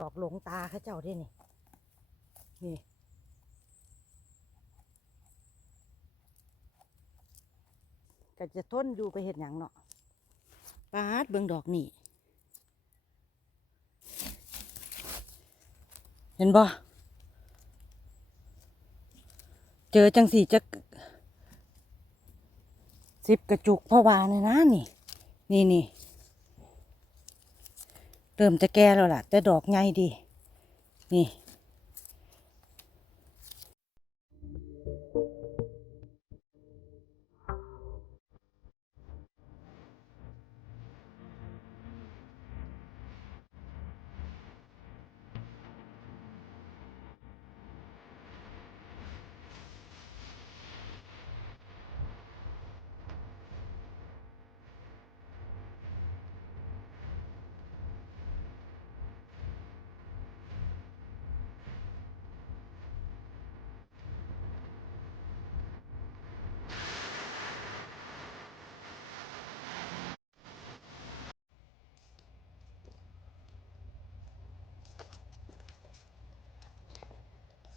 ดอกหลงตาข้าเจ้าด้นี่ นี่ก็จะทนอยู่ไปเห็ดหยังเนาะปาดเบิ่งดอกนี่ เห็นบ่ เจอจังสีจะสิบกระจุกพ่อวาเนี่ยนะนี่ นี่นี่ เริ่มจะแก่แล้วล่ะ แต่ดอกใหญ่ดี นี่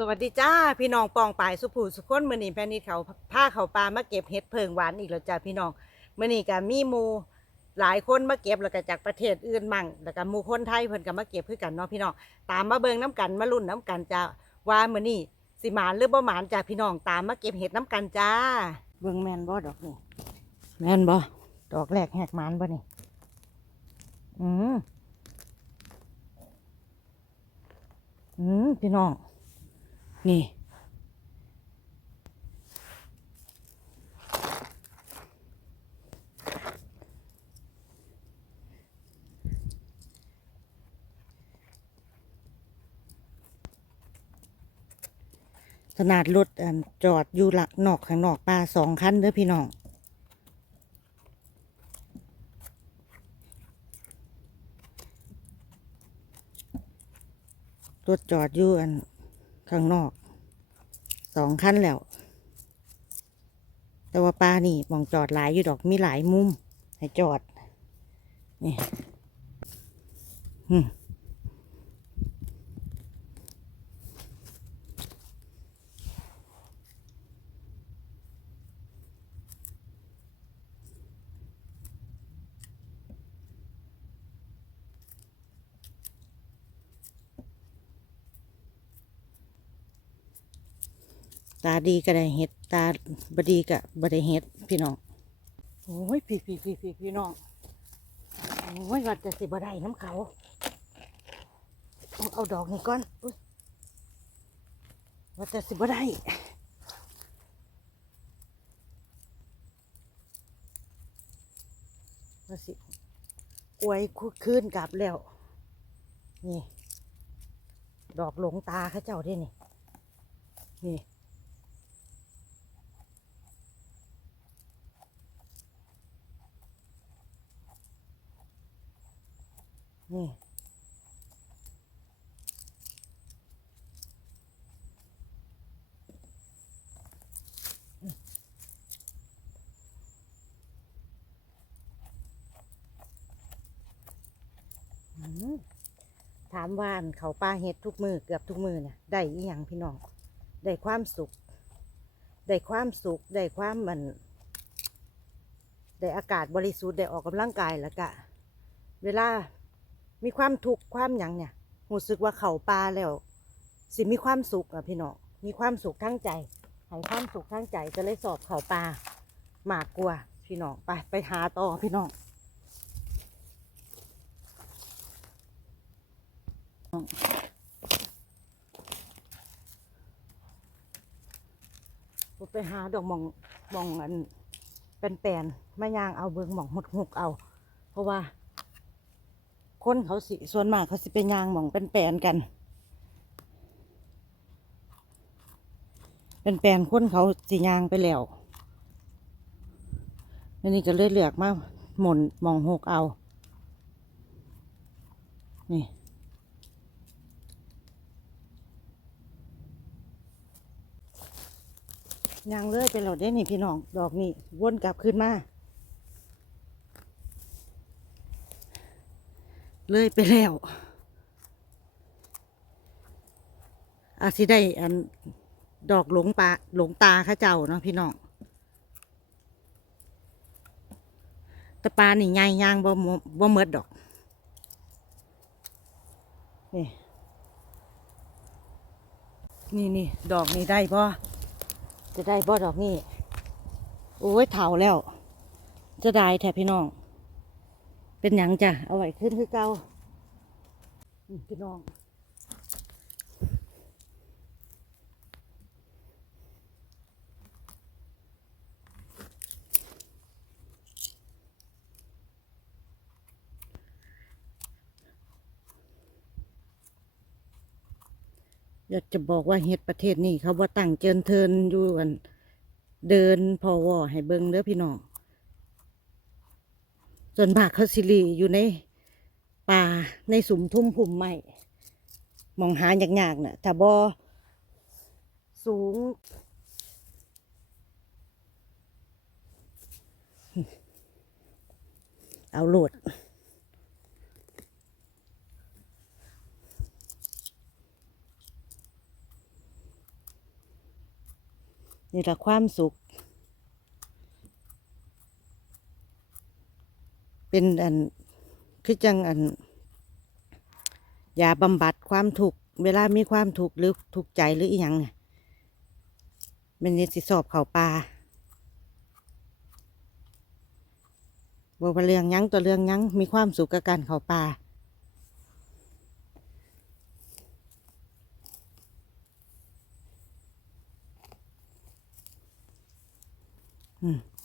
สวัสดีจ้าพี่น้องปองปายสุภูสุขคนมือนีแพนิดเขาผ้าเขาปลามาเก็บเห็ดเพิงหวานอีกแล้วจ้าพี่น้องมื่อนี้ก็มีมูหลายคนมาเก็บแล้วก็จากประเทศอื่นมั่งแล้วก็มูคนไทยเพิ่นก็มาเก็บคือกันเนาะพี่น้องตามมาเบิงน้กันมาลุ้นน้กันจ้าว่ามือนีสิหมานหรือบ่หมานจ้าพี่น้องตามมาเก็บเห็ดน้กันจ้า เบิงแมนบ่ดอกนี่แมนบ่ดอกแรกแหกหมานบ่นี่อืมอืมพี่น้อง นี่ ขนาดรถจอดอยู่หลักนอกข้างนอกป่าสองคันเด้อพี่น้องรถจอดอยู่อัน ข้างนอกสองขั้นแล้ว แต่ว่าป้านี่มองจอดหลายอยู่ดอกมีหลายมุม ให้จอด นี่ อืม ตาดีก็ได้เห็ด ตาบดีก็บได้เห็ดพี่น้อง โอ้ยพี่พี่พี่พี่พี่น้อง โอ้ยว่าจะสิบได้น้ำเขา เอาดอกนี่ก่อนว่าจะสิบได้ว่าสิอวยคืนกลับแล้ว นี่ ดอกหลงตาข้าเจ้าได้นี่ นี่ นี่อืมถามว่านเขาปลาเห็ดทุกมือเกือบทุกมือน่ะได้อีหยังพี่น้องได้ความสุข ได้ความสุข ได้ความมันได้อากาศบริสุทธิ์ได้ออกกำลังกายแล้วก็เวลา มีความทุกข์ความหยังเนี่ยรู้สึกว่าเขาปลาแล้ว สิมีความสุขอะพี่น้องมีความสุขทั้งใจให้ความสุขทั้งใจก็เลยสอบเขาปลาหมากกว่าพี่น้องไปไปหาต่อพี่น้องไปหาดอกหมองหมองอันเป็นแปลนไม่ยางเอาเบิงหมองหดหกเอา เพราะว่า คนเขาสิ ส่วนมากเขาสิเป็นยางหมองเป็นแปลนกัน เป็นแปลนคนเขาสิยางไปแล้วอันนี้ก็เลยเหลือกมาหมุนมองหกเอา นี่ยางเลื่อยไปแล้วได้นี่พี่น้อง ดอกนี่วนกลับขึ้นมา เลยไปแล้ว อาจสิได้อันดอกหลงปลาหลงตาข้าเจ้าเนาะพี่น้องแต่ปลานี่ใหญ่ย่างบ่หมบ่เมดดอก นี่นี่นี่ดอกนี่ได้บ่จะได้บ่ดอกนี่โอ้ยเถาแล้ว จะได้แถบพี่น้อง เป็นหยังจ้ะ เอาไว้ขึ้นคือเก่าอืมพี่น้องอยากจะบอกว่าเฮ็ดประเทศนี้เขาบ่ตั้งเจินเทินอยู่อัน เดินพอวอให้เบิ่งเด้อพี่น้อง ส่วนมากเขาสิรีอยู่ในป่าในสุมทุ่มพุ่มไม้มองหาอยากๆน่ะถ้าบ่สูง เอาโหลดนี่ละความสุข เป็นอันคือจังอันยาบำบัดความทุกข์เวลามีความทุกข์หรือทุกข์ใจหรืออีหยังเนี่ยมันนี่สิสอบเขาปลาบอกว่าเรื่องยั้งตัวเรื่องยั้งมีความสุขกับการเขาปลาม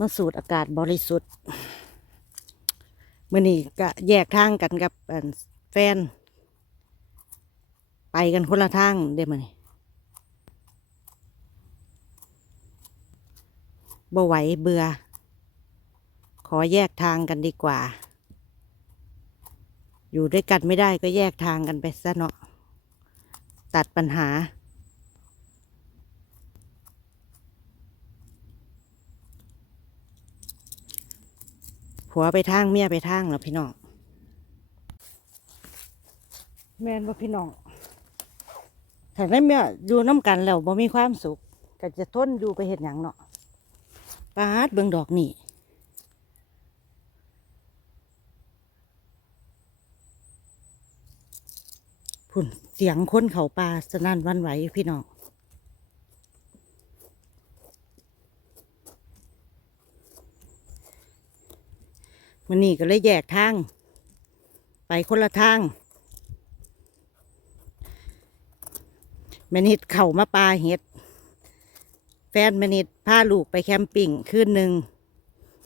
มาสูดอากาศบริสุทธิ์มื่อนี้ก็แยกทางกันกับแฟน ไปกันคนละทางเด้มื่อนี้บ่ไหวเบื่อ ขอแยกทางกันดีกว่า อยู่ด้วยกันไม่ได้ก็แยกทางกันไปซะเนาะตัดปัญหา ผัวไปทางเมียไปทางแล้วพี่น้องแม่นว่าพี่น้องถ้าได้เมียอยู่น้ำกันแล้วบ่มีความสุขก็จะทนอยู่ไปเห็นหยังเนาะปาดเบิ่งดอกนี่พุ่นเสียงคนเขาปลาสนั่นหวันไหวอยู่พี่น้อง มันนี่ก็เลยแยกทาง ไปคนละทางแมนิดเข่ามาปลาเห็ด แฟนแมนิดพาลูกไปแคมปิ้งคืนหนึ่ง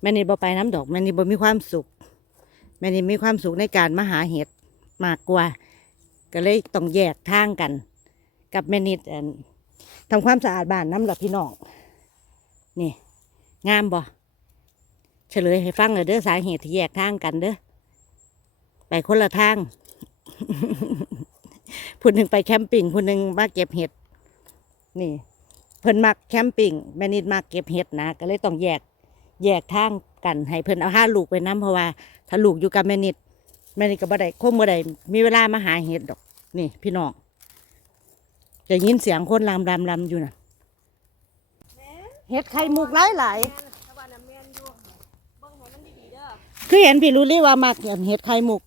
แมนิดบ่ไปน้ำดอกแมนิดบ่มีความสุขแมนิดมีความสุขในการมาหาเห็ดมากกว่า ก็เลยต้องแยกทางกัน กับแมนิดทำความสะอาดบ้านน้ำหลับพี่น้องนี่ งามบ่ ฉลยให้ฟังเลยเด้อสาเหตุที่แยกทางกันเด้อไปคนละทางผู้หนึ่งไปแคมปิ้งผู้หนึ่งมาเก็บเห็ด นี่ เพิ่นมักแคมปิ้งแม่นิดมักเก็บเห็ดนะก็เลยต้องแยก แยกทางกันให้เพิ่นเอาห้าลูกไปน้ำเพราะว่าถ้าลูกอยู่กับแม่นิดแม่นิดก็บ่ได้คงบ่ได้มีเวลามาหาเห็ดดอก นี่ พี่น้องจะยินเสียงคนลำลำลำอยู่น่ะเห็ดไข่มุกหลายหลาย คือเห็นพี่รู้เลยว่ามักเห็ดไข่มุก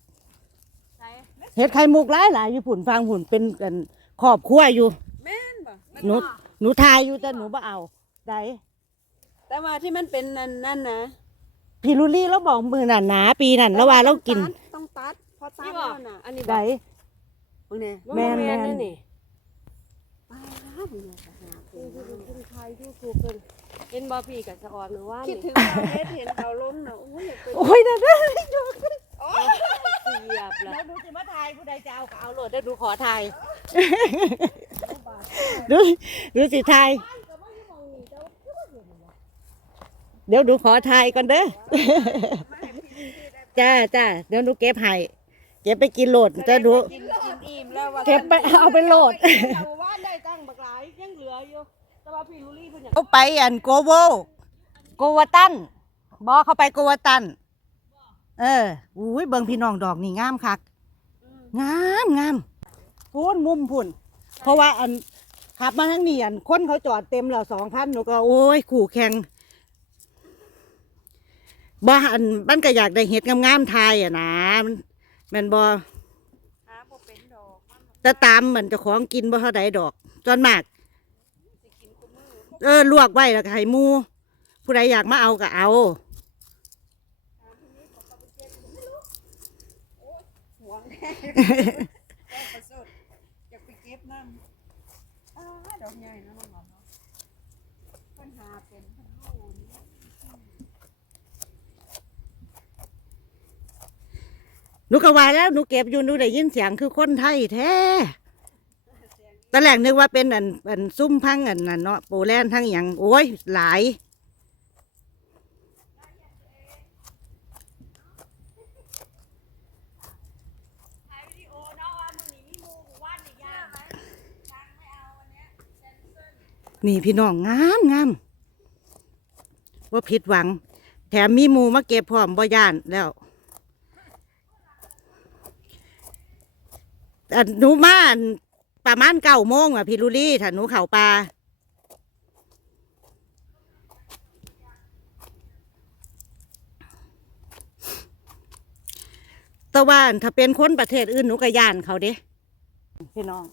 ใส่เห็ดไข่มุกหลายหลายอยู่ผุ่นฟังผุ่นเป็นกันครอบครัวอยู่แม่นบ่หนูหนูทายอยู่แต่หนูบ่เอาได้แต่ว่าที่มันเป็นนั่นนั่นนะพี่ลุลี่เราบอกมือน่ะหนาปีนั่นแล้วว่าเรากิน ต้องตัดพอตัดแล้วน่ะอันนี้บ่ได้เบิ่งแน่แม่นแม่นนี่ป้าเบิ่งแน่ก็ หาเพิ่นเพิ่นทายยูทูบเพิ่นเห็นบ่พี่กับสะออนหรือว่าคิดถึงว่าเฮ็ดเห็นเขาลงน่ะโอ้ยอยากเป็นโอ้ยนั่นนะเสียบละแล้วดูสิมาทายผู้ใดจะเอาก็เอาโหลดได้ดูขอทายดูดูสิทาย เดี๋ยวดูขอทายก่อนเด้อ จ้าจ้าเดี๋ยวหนูเก็บให้เก็บไปกินโหลดจะดูกินกินอิ่มแล้วว่าเก็บไปเอาไปโหลด เราว่าได้ตั้งบักหลายยังเหลืออยู่แต่ว่าพี่ลุลี่ เพิ่นอยากเขาไปอันโกโวโกวาตันบอเขาไปโกวาตัน เอออุ้ยเบิ่งพี่น้องดอกนี่งามคักงามงามพูนมุมพุ่น เพราะว่าอันขับมาทั้งนี้อันคนเขาจอดเต็มแล้วสองคันหนูก็โอ้ยขู่แข่งบ่อันมันก็อยากได้เห็ดงามๆทายอะนะมันแมันบ่หาบ่เป็นดอกมันแต่ตามมันเจะของกินบ่เท่าใดดอกจนมากสิกินกูมือ เออลวกไว้แล้วก็ให้หมูผู้ใดอยากมาเอาก็เอาห่วงแน่ได้ประสดอยากไปเก็บน้ำอ้าดอกใหญ่นะน้องหอมเนาะปัญหาเป็นพันลูกนี่หนูก็ว่าแล้วหนูเก็บอยู่หนูได้ยินเสียงคือคนไทยแท้ ตอนแรกนึกว่าเป็นอันอันซุ่มพังอันนั้นเนาะโปแลนด์ทั้งอย่างโอ้ยหลายถ่ายวิดีโอเนาะว่ามื้อนี้มีหมู่หมู่บ้านอีกอย่างช้างไม่เอาวันเนี้ยแซนเซิลนี่พี่น้องงามงามว่าผิดหวัง แถมมีหมูมาเก็บพร้อมบ่ย่านแล้วอันหนูมาน ประมาณเก้าโมงอะพี่ลุลี่ถ้าหนูเข่าปลาต่ว่าถ้าเป็นคนประเทศอื่นหนูก็ย่านเขาเด้พี่น้อง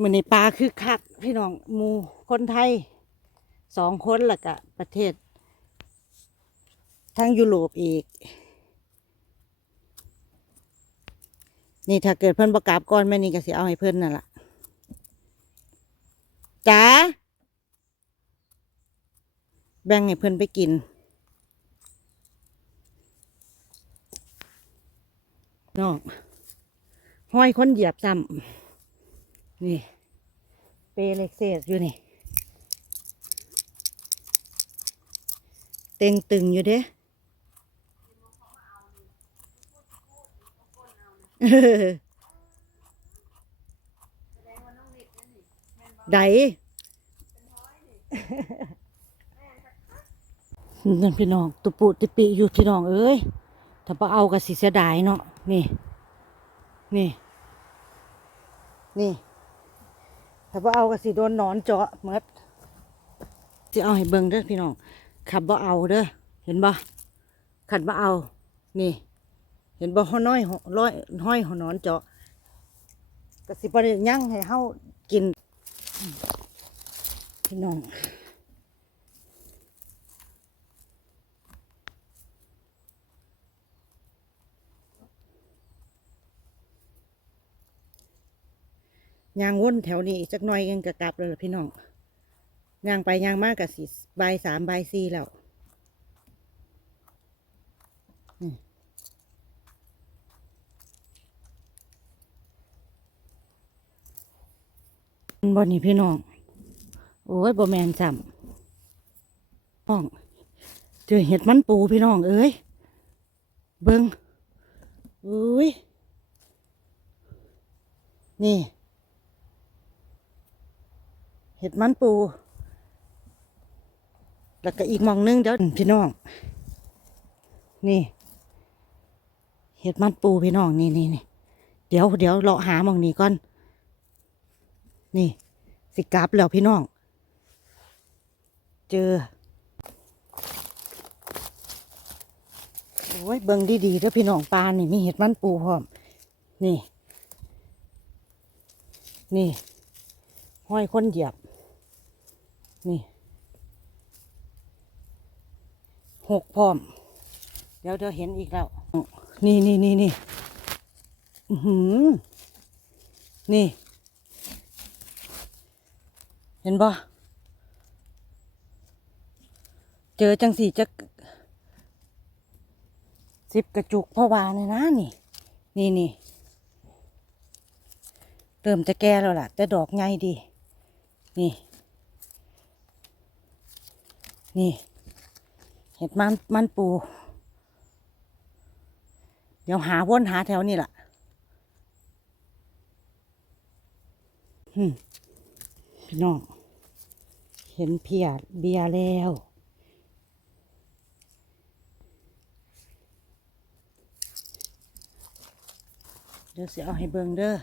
มือในปลาคือคัก พี่น้องมูคนไทยสองคนละกะประเทศ ทั้งยุโรปอีก นี่ถ้าเกิดเพิ่นประกาบก่อนแม่นี่ก็สิเอาให้เพิ่นนั่นล่ะจ๋าแบ่งให้เพิ่นไปกิน นองห้อยคนเหยียบซ้ำนี่ เปเล็กเศษอยู่นี่ เต็งตึงอยู่เด้ ไดนั่นพี่น้อง ตุปุติปิอยู่พี่น้องเอ้ย ถ้าพอเอาก็สิเสียดายเนาะ นี่ นี่ นี่ ถ้าบ่เอาก็สิโดนหนอนเจาะหมดสิเอาให้เบิ่งเด้อพี่น้องขับบ่เอาเด้อ เห็นบ่ขันบ่เอา นี่ เห็นบ่ห้อน้อยห้อร้อยห้อยหอนอนเจาะก็สิบ่ได้ยั่งให้เฮากินพี่น้องยางวนแถวนี้จักหน่อยยังกระกลับเลยพี่น้องยางไปยางมากกับสี่ใบสามใบสี่แล้ว บนนี่พี่น้อง โอ้ยบ่แมนจำน้อง เจอเห็ดมันปูพี่น้อง เอ้ย เบิงอุ้ย นี่ เห็ดมันปู แล้วก็อีกมองนึงเดี๋ยวพี่น้อง นี่ เห็ดมันปูพี่น้อง นี่นี่นี่เดี๋ยวเดี๋ยวเลาะหามองนี้ก่อน นี่ สิกลับแล้วพี่น้อง เจอ โอ้ย เบิ่งดีๆเด้อพี่น้องปลานี่มีเห็ดมันปูพร้อม นี่ นี่ ห้อยคนเหยียบ นี่หกพร้อม เดี๋ยวเดี๋ยวเห็นอีกแล้ว นี่นี่นี่นี่ อือหือนี่ เห็นบ่เจอจังสีจะสิบกระจุกพ่อวาเนี่ยนะนี่ นี่นี่เริ่มจะแก่แล้วล่ะ แต่ดอกไงดี นี่ นี่ เห็ดมันมันปู เดี๋ยวหาวนหาแถวนี่ล่ะพี่น้อง็นเพียดเบียแล้ว เดี๋ยวเสียเอาให้เบิงเด้อ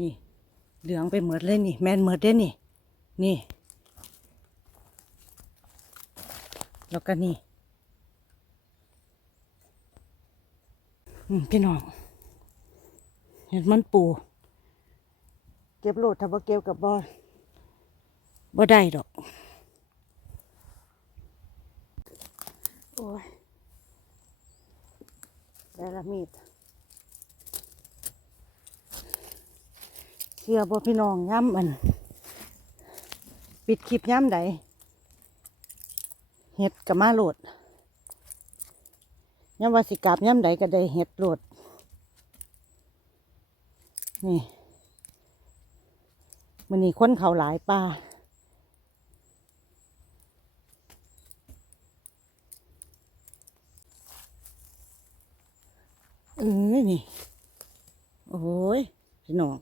นี่ เหลืองไปเหมือดเลยนี่ แมนเหมือดได้นี่ นี่ แล้วก็นี่พี่น้อง เห็นมันปู เก็บโหลดทับเก็บกับบอล บ่ได้ดอก โอ้ยได้ละมีดเชื่อบ่พี่น้องย้ำมัน ปิดคลิปย้ำใดเห็ดกับมาโหลดย้ำว่าสิกลับย้ำใดก็ได้เห็ดโหลด นี่มันนี่ค้นเขาหลายป่า เออนี่ โอ้ยพี่น้อง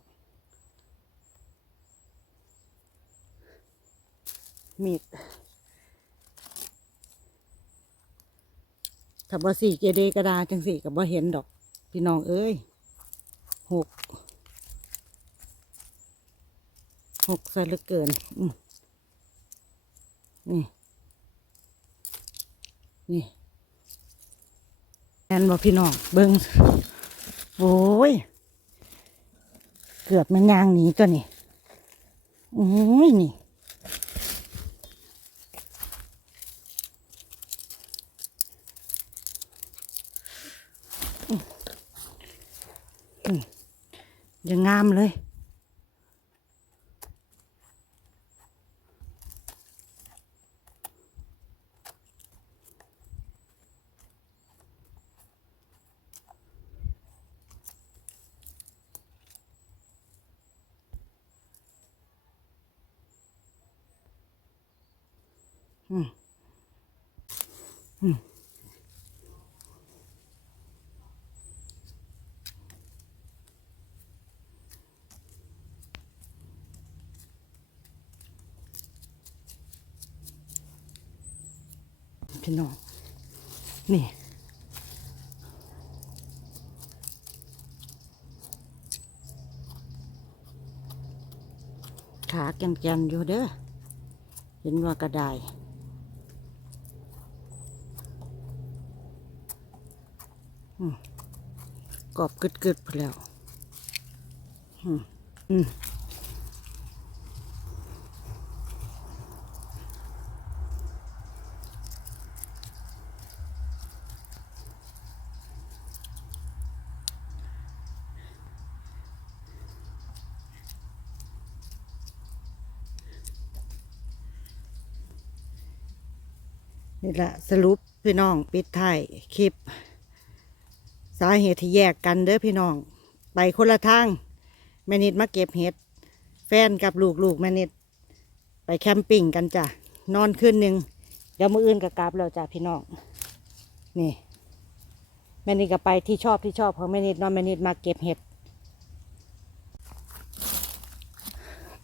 มีดถ้าบ่สี่เกเดกระดาจังสี่กับบ่เห็นดอก พี่น้องเอ้ยหกหกใส่เหลือเกินนี่ นี่ แอนบอกพี่น้องเบิงโอ้ย เกือบมันยางหนีตัวนี่โอ้ยนี่ยังงามเลย อืมอืมพี่น้อง นี่ขาแกนๆอยู่เด้อ เห็นว่ากระไดอืม กรอบกึดๆพอแล้วนี่แหละสรุปพี่น้องปิดท้ายคลิป สาเหตุที่แยกกันเด้อพี่น้อง ไปคนละทางแม่นิดมาเก็บเห็ด แฟนกับลูกๆแม่นิด ไปแคมปิ้งกันจ้ะ นอนคืนหนึ่งเดี๋ยวมืออื่นก็กลับแล้วจ้ะพี่น้อง นี่แม่นิดก็ไปที่ชอบที่ชอบของแม่นิดนอนแม่นิดมาเก็บเห็ด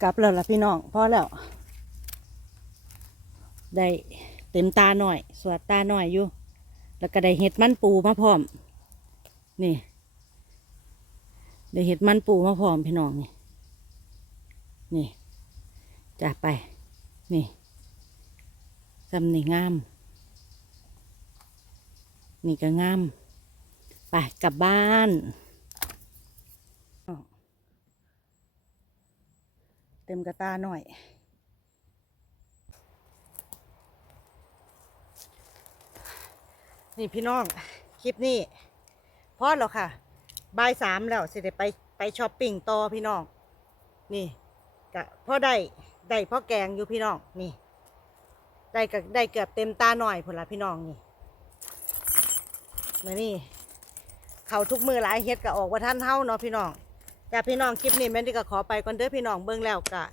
กลับแล้วล่ะพี่น้องพอแล้ว ได้เต็มตาหน่อย สวดตาหน่อยอยู่ แล้วก็ได้เห็ดมันปูมาพร้อม นี่ได้เห็ดมันปูมาพร้อมพี่น้องนี่ นี่จะไป นี่ซำนี่งาม นี่ก็งาม ไปกลับบ้านเต็มกระตาหน่อย นี่พี่น้อง คลิปนี้ พอแล้วค่ะบ่ายสามแล้วสิได้ไปไปช้อปปิ้งต่อพี่น้อง นี่กะพ่อได้ได้พ่อแกงอยู่พี่น้องนี่ ได้กับได้เกือบเต็มตาหน่อยผลละพี่น้องนี่มานี่เขาทุกมือหลายเฮ็ดก็ออกว่าท่านเท่าเนาะพี่น้องแต่พี่น้องคลิปนี้แม่นี่ก็ขอไปก่อนเด้อพี่น้องเบิ่งแล้วก็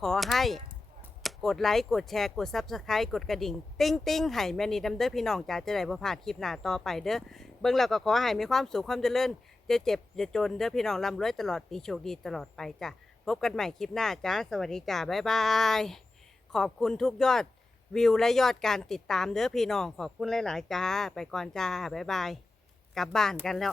ขอให้กดไลค์กดแชร์กดซับสไครต์กดกระดิ่ง ติ้งติ้งให้แม่นี่ดำเด้อพี่น้องจ๋าจะได้บ่พลาดคลิปหน้าต่อไปเด้อ เบิ่งแล้วก็ขอให้มีความสุขความเจริญจะเจ็บจะจนเด้อพี่น้องร่ำรวยตลอดปีโชคดีตลอดไปจ้ะพบกันใหม่คลิปหน้าจ้าสวัสดีจ้าบ๊ายบายขอบคุณทุกยอดวิวและยอดการติดตามเด้อพี่น้องขอบคุณหลาย ๆ จ้า ไปก่อนจ้าบ๊ายบายกลับบ้านกันแล้ว